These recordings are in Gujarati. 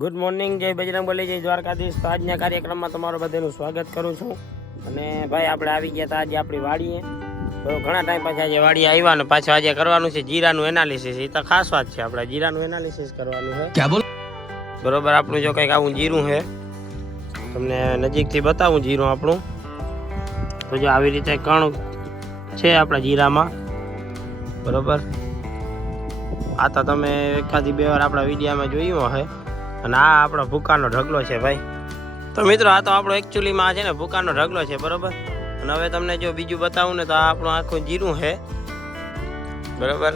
ગુડ મોર્નિંગ જય બજરંગ બોલી જય દ્વારકાધીશ. તો આજના કાર્યક્રમમાં તમારું બધાનું સ્વાગત કરું છું. અને ભાઈ આપણે આવી ગયા હતા આજે આપણી વાડીએ. તો ઘણા ટાઈમ પછી આજે વાડીએ આવ્યા ને પાછું આજે કરવાનું છે જીરાનું એનાલિસિસ એ તો ખાસ વાત છે આપણે જીરાનું એનાલિસિસ કરવાનું છે. બરોબર આપણું જો કંઈક આવું જીરું છે તમને નજીકથી બતાવું જીરું આપણું. તો જો આવી રીતે કણ છે આપણા જીરામાં. બરોબર? આ તો તમે એકાદી બે વાર આપણા વિડીયામાં જોયું હશે. અને આ આપણો ભૂકાનો ઢગલો છે ભાઈ. તો મિત્રો, આ તો આપણો એકચ્યુઅલીમાં છે ને ભૂકાનો ઢગલો છે, બરાબર? અને હવે તમને જો બીજું બતાવું ને તો આ આપણું આખું જીરું છે. બરાબર?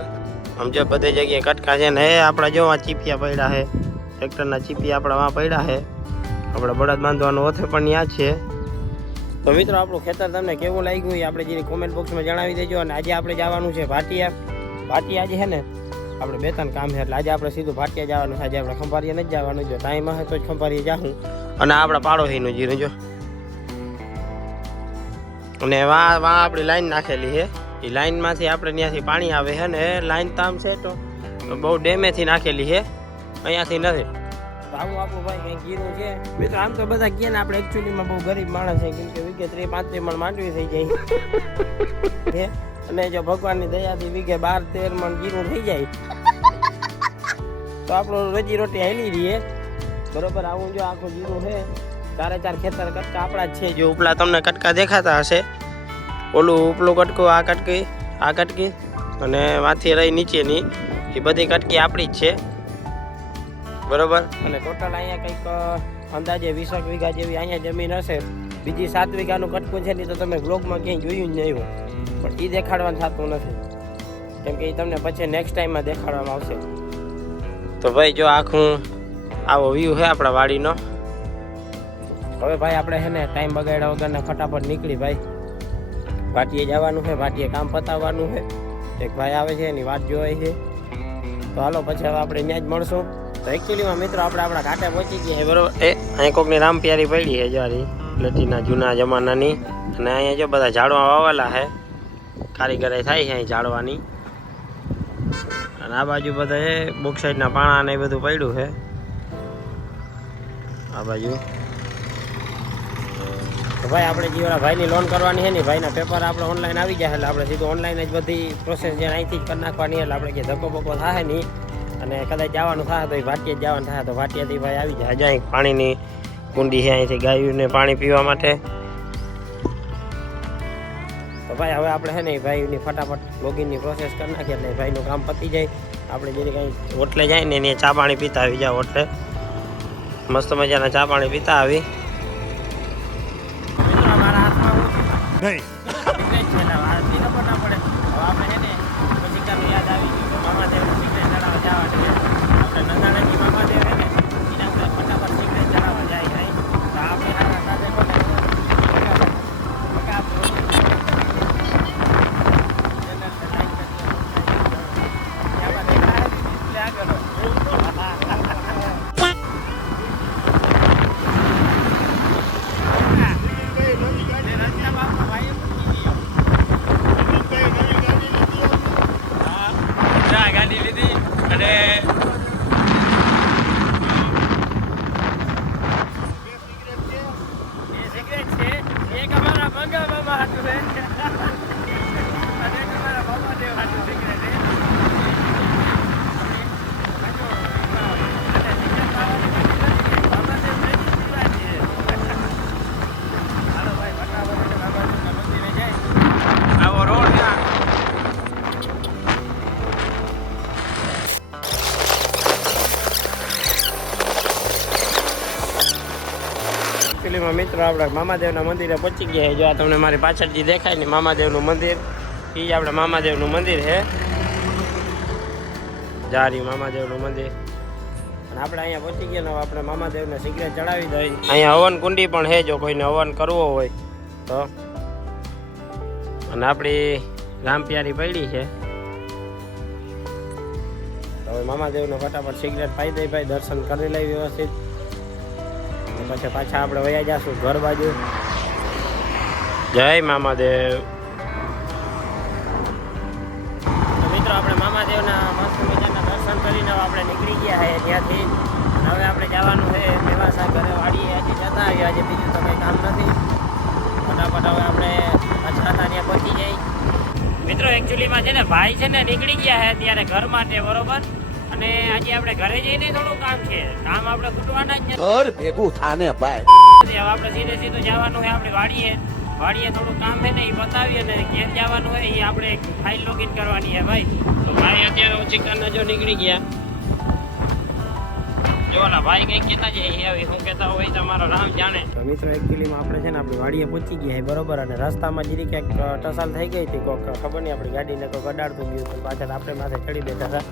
આમ જો બધી જગ્યાએ કટકા છે ને, એ આપણા જો આ ચીપિયા પડ્યા છે. ટ્રેક્ટરના ચીપિયા આપણા વાં પડ્યા છે. આપણે બળદ બાંધવાનું ઓથે પણ ત્યાં છે. તો મિત્રો, આપણું ખેતર તમને કેવું લાગ્યું એ આપણે જેની કોમેન્ટ બોક્સમાં જણાવી દેજો. અને આજે આપણે જવાનું છે ભાટિયા. ભાટિયા આજે છે ને આપણે બે ત્રણ કામ છે એટલે આજે આપણે સીધું ભાટિયા જવાનું છે. આજે આપણે ખંભારીએ નથી જવાનું. જો ટાઈમ હશે તો જ ખંભારીએ જાઉં અને આપણા પાડોશીનું જીરું જો. અને વા વા આપણી લાઈન નાખેલી છે. એ લાઈનમાંથી આપણે ત્યાંથી પાણી આવે છે ને લાઈન તો આમ છે તો બહુ ડેમેથી નાખેલી છે. અહીંયાથી નથી. આવું આપણું ભાઈ કંઈક ગીરું છે? મિત્રો આમ તો બધા કહે ને આપણે એકચ્યુઅલીમાં બહુ ગરીબ માણસ છે. કેમ કે વીઘે ત્રીસ પાંત્રીસ મણ માંડવી થઈ જાય? અને જો ભગવાનની દયાથી વીઘે બાર, તેર મણ જીરું થઈ જાય, તો આપણું રોજી રોટી હેલી રહીએ. બરોબર, આવું જો આખું જીરું છે. ચારે ચાર ખેતર કટકા આપણા જ છે. જો ઉપલા તમને કટકા દેખાતા હશે. ઓલું ઉપલું કટકું, આ કટકી આ કટકી, અને માથી રહી નીચેની. એ બધી કટકી આપણી જ છે. બરોબર? અને ટોટલ અહીંયા કંઈક અંદાજે વીસક વીઘા જેવી અહીંયા જમીન હશે. બીજી સાત વીઘાનું કટકું છે ને તો તમે બ્લોગમાં ક્યાંય જોયું જ નહીં હોય. પણ એ દેખાડવાનું થતું નથી. કેમ કે એ તમને પછી નેક્સ્ટ ટાઈમમાં દેખાડવામાં આવશે. તો ભાઈ જો આખું આવો વ્યૂ છે આપણા વાડીનો. હવે ભાઈ આપણે છે ને ટાઈમ બગાડ્યા વગર ને ફટાફટ નીકળી ભાઈ. ભાટીએ જવાનું છે ભાટીએ કામ પતાવવાનું છે એક ભાઈ આવે છે એની વાત જોવાય છે. તો હાલો પછી હવે આપણે ત્યાં જ મળશું. તો એકચ્યુઅલીમાં મિત્રો આપણે આપણા ઘાટે પહોંચી ગયા બરોબર? એ અહીં કોકની રામ પ્યારી પડી છે જારી લટીના જૂના જમાનાની. અને અહીંયા જો બધા ઝાડવા વાવેલા છે. કારીગરાઈ થાય છે અહીં ઝાડવાની. અને આ બાજુ બધા એ બોક્સાઇડના પાણા ને એ બધું પડ્યું છે. આ બાજુ. ભાઈ, આપણે જે ભાઈની લોન કરવાની છે ને ભાઈના પેપર આપણે ઓનલાઈન આવી જાય એટલે આપણે સીધું ઓનલાઈન જ બધી પ્રોસેસ જે અહીંથી જ કરી નાખવાની એટલે આપણે કે ધક્કો બક્કો થાય નહીં. અને કદાચ જવાનું થાય તો એ ભાટીએ જવાનું થાય. તો ભાટીયાથી ભાઈ આવી જાય હજાય પાણીની કુંડી છે અહીંથી ગાયોને પાણી પીવા માટે. તો ભાઈ હવે આપણે છે ને ભાઈની ફટાફટ લોગિનની પ્રોસેસ કરી નાખીએ એટલે ભાઈનું કામ પતી જાય. આપણે જેની કાંઈ હોટલે જાય ને એને ચા પાણી પીતા આવી જાય હોટલે. મસ્ત મજાના ચા પાણી પીતા આવી. મિત્રો Mann, એકચ્યુઅલીમાં મિત્રો આપણે મામાદેવના મંદિરે પહોંચી ગયા જો આ તમને મારી પાછળ જે દેખાય ને મામાદેવનું મંદિર એ આપણે મામાદેવનું મંદિર છે. જારી મામાદેવનું મંદિર. અને આપણે અહીંયા પહોંચી ગયા ને આપણે મામાદેવને સિગરેટ ચડાવી દઈ અહીંયા હવન કુંડી પણ છે, જો કોઈને હવન કરવો હોય તો. અને આપણી રામપ્યારી પડી છે. હવે મામાદેવને ફટાફટ સિગરેટ પાઈ દઈ ભાઈ, દર્શન કરી લઈ વ્યવસ્થિત. પછી પાછા આપણે વયા જશું ઘર બાજુ. જય મામાદેવ. મિત્રો આપણે મામાદેવના મસ્ત મજાના દર્શન કરીને આપણે નીકળી ગયા છે ત્યાંથી. હવે આપણે જવાનું છે મેવાસા ઘરે વાડીએ. આજે જતા આવ્યા આજે બીજું તો કંઈ કામ નથી. ફટાફટ હવે આપણે પાછા ત્યાં પહોંચી જઈ મિત્રો એકચ્યુઅલીમાં છે ને ભાઈ છે ને નીકળી ગયા છે અત્યારે ઘર માટે બરોબર? અને આજે આપણે ઘરે જઈને થોડું કામ છે. કામ આપણે ખૂટવાના જ છે ઘર ભેગું થાને ભાઈ. આપણે સીધે સીધું જવાનું છે આપણે વાડીએ. વાડીએ થોડું કામ છે ને એ બતાવીએ ને ઘેર જવાનું હોય એ આપણે ફાઇલ લોગિન કરવાની છે ભાઈ. તો ભાઈ અત્યારે ચિકન જો નીકળી ગયા. જો ના ભાઈ કઈ કહેતા છે એ હવે શું કહેતા હોય તમારો રામ જાણે. તો મિત્રો એકચ્યુઅલીમાં આપણે છે ને આપણી વાડીએ પહોંચી ગયા બરોબર? અને રસ્તામાં જરી ક્યાંક ટસાલ થઈ ગઈ હતી કોક ખબર નહીં આપણી ગાડીને કોઈ અડાડતું ગયું તો પાછળ આપણે માથે ચડી બેઠા હતા.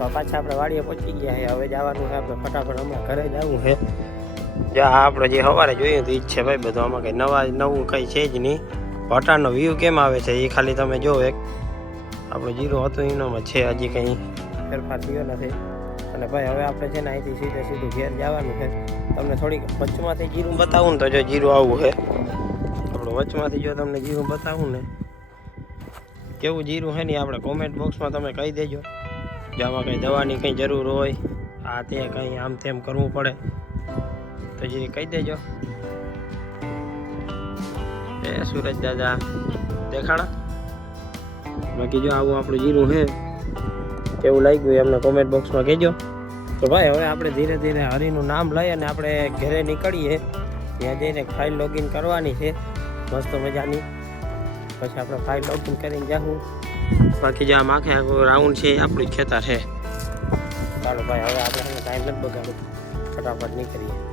તો પાછા આપણે વાડીએ પહોંચી ગયા છે હવે જવાનું છે આપણે ફટાફટ હમણાં ઘરે જવું છે જો આપણે જે સવારે જોયું તો ઈચ્છે જ છે ભાઈ બધું. આમાં કંઈ નવા નવું કંઈ છે જ નહીં. ભટાણનો વ્યૂ કેમ આવે છે? એ ખાલી તમે જો એક. આપણું જીરો હતું એનામાં છે હજી કંઈ. ફેરફાર થયો નથી. અને ભાઈ હવે આપણે છે ને અહીંથી સીધે સીધું ઘેર જવાનું છે. તમને થોડીક વચમાંથી જીરું બતાવું ને તો જો જીરું આવું છે આપણું વચમાંથી જો તમને જીરું બતાવું ને. કેવું જીરું છે ને આપણે કોમેન્ટ બોક્સમાં તમે કહી દેજો. આમાં કંઈ દવાની કંઈ જરૂર હોય, આ તે કંઈ આમ તેમ કરવું પડે. તો જે કહી દેજો. એ સુરજ દાદા, દેખાણા? બાકી જો આવું આપણું જીરું છે. કેવું લાગ્યું એમને કોમેન્ટ બોક્સમાં કહેજો. તો ભાઈ, હવે આપણે ધીરે ધીરે હરિનું નામ લઈ અને આપણે ઘરે નીકળીએ. ત્યાં જઈને ફાઇલ લોગિન કરવાની છે. મસ્ત મજાની. પછી આપણે ફાઇલ લોગિન કરીને જાઉં બાકી જે આમ આખે રાઉન્ડ છે, આપણી ખેતર છે. ચાલો ભાઈ, હવે આપણે ટાઈમ નથી બગાડવું ફટાફટ નીકળીએ.